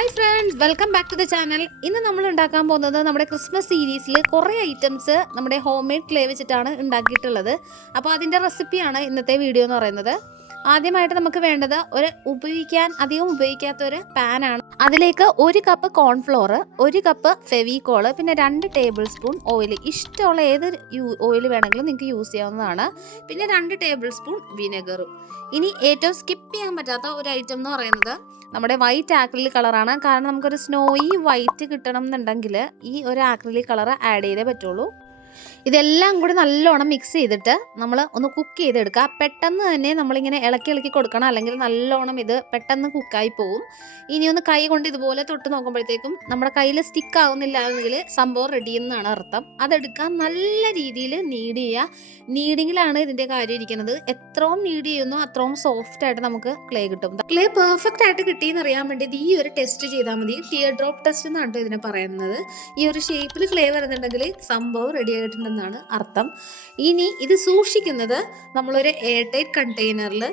Hi friends, welcome back to the channel. ഇന്ന് നമ്മൾ ഉണ്ടാക്കാൻ പോകുന്നത് നമ്മുടെ ക്രിസ്മസ് സീരീസിൽ കുറേ ഐറ്റംസ് നമ്മുടെ ഹോം മെയ്ഡ് ക്ലേ വെച്ചിട്ടാണ് ഉണ്ടാക്കിയിട്ടുള്ളത്. അപ്പോൾ അതിൻ്റെ റെസിപ്പിയാണ് ഇന്നത്തെ വീഡിയോ എന്ന് പറയുന്നത്. ആദ്യമായിട്ട് നമുക്ക് വേണ്ടത് അധികം ഉപയോഗിക്കാത്ത ഒരു പാനാണ്. അതിലേക്ക് 1 കപ്പ് കോൺഫ്ലോർ, 1 കപ്പ് ഫെവിക്കോള്, പിന്നെ 2 ടേബിൾ സ്പൂൺ ഓയിൽ. ഇഷ്ടമുള്ള ഏത് ഓയിൽ വേണമെങ്കിലും നിങ്ങൾക്ക് യൂസ് ചെയ്യാവുന്നതാണ്. പിന്നെ 2 ടേബിൾ സ്പൂൺ വിനെഗറും. ഇനി ഏറ്റവും സ്കിപ്പ് ചെയ്യാൻ പറ്റാത്ത ഒരു ഐറ്റം എന്ന് പറയുന്നത് നമ്മുടെ വൈറ്റ് ആക്രിലിക് കളറാണ്. കാരണം നമുക്കൊരു സ്നോയി വൈറ്റ് കിട്ടണം എന്നുണ്ടെങ്കിൽ ഈ ഒരു ആക്രിലിക് കളർ ആഡ് ചെയ്തേ പറ്റുള്ളൂ. ഇതെല്ലാം കൂടി നല്ലോണം മിക്സ് ചെയ്തിട്ട് നമ്മൾ ഒന്ന് കുക്ക് ചെയ്തെടുക്കുക. പെട്ടെന്ന് തന്നെ നമ്മളിങ്ങനെ ഇളക്കി കൊടുക്കണം, അല്ലെങ്കിൽ നല്ലോണം ഇത് പെട്ടെന്ന് കുക്കായി പോവും. ഇനി ഒന്ന് കൈ കൊണ്ട് ഇതുപോലെ തൊട്ട് നോക്കുമ്പോഴത്തേക്കും നമ്മുടെ കയ്യിൽ സ്റ്റിക്ക് ആവുന്നില്ല എങ്കിൽ സംഭവം റെഡി എന്നാണ് അർത്ഥം. അതെടുക്കാൻ നല്ല രീതിയിൽ നീഡ് ചെയ്യുക. നീഡിങ്ങിലാണ് ഇതിൻ്റെ കാര്യം ഇരിക്കുന്നത്. എത്രയും നീഡ് ചെയ്യുന്നു അത്രയും സോഫ്റ്റ് ആയിട്ട് നമുക്ക് ക്ലേ കിട്ടും. ക്ലേ പെർഫെക്റ്റ് ആയിട്ട് കിട്ടിയെന്ന് അറിയാൻ വേണ്ടി ഈ ഒരു ടെസ്റ്റ് ചെയ്താൽ മതി. ടിയർ ഡ്രോപ്പ് ടെസ്റ്റ് എന്നാണ് ഇതിനെ പറയുന്നത്. ഈ ഒരു ഷേപ്പിൽ ക്ലേ വരുന്നുണ്ടെങ്കിൽ സംഭവം റെഡി ആയിട്ടുണ്ടെന്നാണ് അർത്ഥം. ഇനി ഇത് സൂക്ഷിക്കുന്നത് നമ്മളൊരു എയർ ടൈറ്റ് കണ്ടെയ്നറിൽ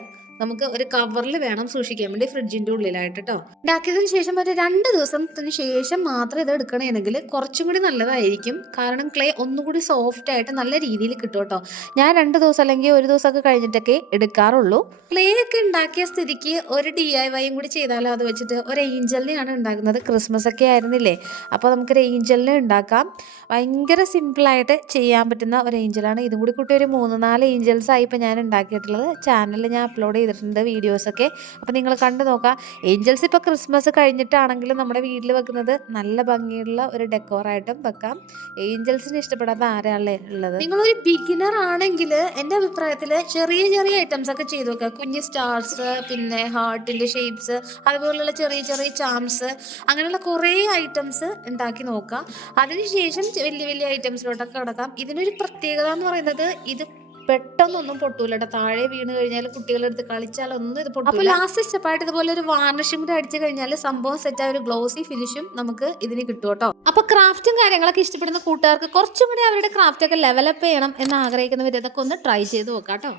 നമുക്ക് ഒരു കവറിൽ വേണം സൂക്ഷിക്കാൻ വേണ്ടി, ഫ്രിഡ്ജിൻ്റെ ഉള്ളിലായിട്ട് കേട്ടോ. ഉണ്ടാക്കിയതിന് ശേഷം ഒരു 2 ദിവസത്തിന് ശേഷം മാത്രം ഇത് എടുക്കണമെങ്കിൽ കുറച്ചും കൂടി നല്ലതായിരിക്കും. കാരണം ക്ലേ ഒന്നുകൂടി സോഫ്റ്റ് ആയിട്ട് നല്ല രീതിയിൽ കിട്ടും കേട്ടോ. ഞാൻ 2 ദിവസം അല്ലെങ്കിൽ 1 ദിവസമൊക്കെ കഴിഞ്ഞിട്ടൊക്കെ എടുക്കാറുള്ളൂ. ക്ലേ ഒക്കെ ഉണ്ടാക്കിയ സ്ഥിതിക്ക് ഒരു DIYയും കൂടി ചെയ്താലോ. അത് വെച്ചിട്ട് ഒരു ഏഞ്ചലിനെയാണ് ഉണ്ടാക്കുന്നത്. ക്രിസ്മസ് ഒക്കെ ആയിരുന്നില്ലേ, അപ്പോൾ നമുക്കൊരു ഏഞ്ചലിനെ ഉണ്ടാക്കാം. ഭയങ്കര സിമ്പിളായിട്ട് ചെയ്യാൻ പറ്റുന്ന ഒരു ഏഞ്ചലാണ്. ഇതും കൂടി കൂട്ടി ഒരു 3-4 ഏഞ്ചൽസായി ഇപ്പോൾ ഞാൻ ഉണ്ടാക്കിയിട്ടുള്ളത്. ചാനലിൽ ഞാൻ അപ്ലോഡ് ചെയ്തിട്ടുണ്ട് വീഡിയോസൊക്കെ. അപ്പോൾ നിങ്ങൾ കണ്ടു നോക്കാം. ഏഞ്ചൽസ് ഇപ്പോൾ ക്രിസ്മസ് കഴിഞ്ഞിട്ടാണെങ്കിലും നമ്മുടെ വീട്ടിൽ വെക്കുന്നത് നല്ല ഭംഗിയുള്ള ഒരു ഡെക്കോറായിട്ടും വെക്കാം. ഏഞ്ചൽസിന് ഇഷ്ടപ്പെടാത്ത ആരാളെ ഉള്ളത്? നിങ്ങളൊരു ബിഗിനർ ആണെങ്കിൽ എൻ്റെ അഭിപ്രായത്തിൽ ചെറിയ ചെറിയ ഐറ്റംസ് ഒക്കെ ചെയ്ത് നോക്കുക. കുഞ്ഞ് സ്റ്റാർസ്, പിന്നെ ഹാർട്ടിൻ്റെ ഷേപ്സ്, അതുപോലുള്ള ചെറിയ ചെറിയ ചാംസ്, അങ്ങനെയുള്ള കുറേ ഐറ്റംസ് ഉണ്ടാക്കി നോക്കുക. അതിനുശേഷം വലിയ വലിയ ഐറ്റംസിലോട്ടൊക്കെ കിടക്കാം. ഇതിനൊരു പ്രത്യേകത എന്ന് പറയുന്നത് ഇത് പെട്ടെന്നൊന്നും പൊട്ടൂല കേട്ടോ. താഴെ വീണ് കഴിഞ്ഞാൽ കുട്ടികളെടുത്ത് കളിച്ചാലൊന്നും ഇത് പൊട്ടും. അപ്പോൾ ലാസ്റ്റ് സ്റ്റെപ്പായിട്ട് ഇതുപോലെ ഒരു വാർണിഷും കൂടി അടിച്ചു കഴിഞ്ഞാൽ സംഭവം സെറ്റായ ഒരു ഗ്ലോസി ഫിനിഷും നമുക്ക് ഇതിന് കിട്ടും കേട്ടോ. അപ്പോൾ ക്രാഫ്റ്റും കാര്യങ്ങളൊക്കെ ഇഷ്ടപ്പെടുന്ന കൂട്ടുകാർക്ക് കുറച്ചും കൂടി അവരുടെ ക്രാഫ്റ്റൊക്കെ ലെവലപ്പ് ചെയ്യണം എന്ന് ആഗ്രഹിക്കുന്നവർ ഇതൊക്കെ ഒന്ന് ട്രൈ ചെയ്ത് നോക്കാം കേട്ടോ.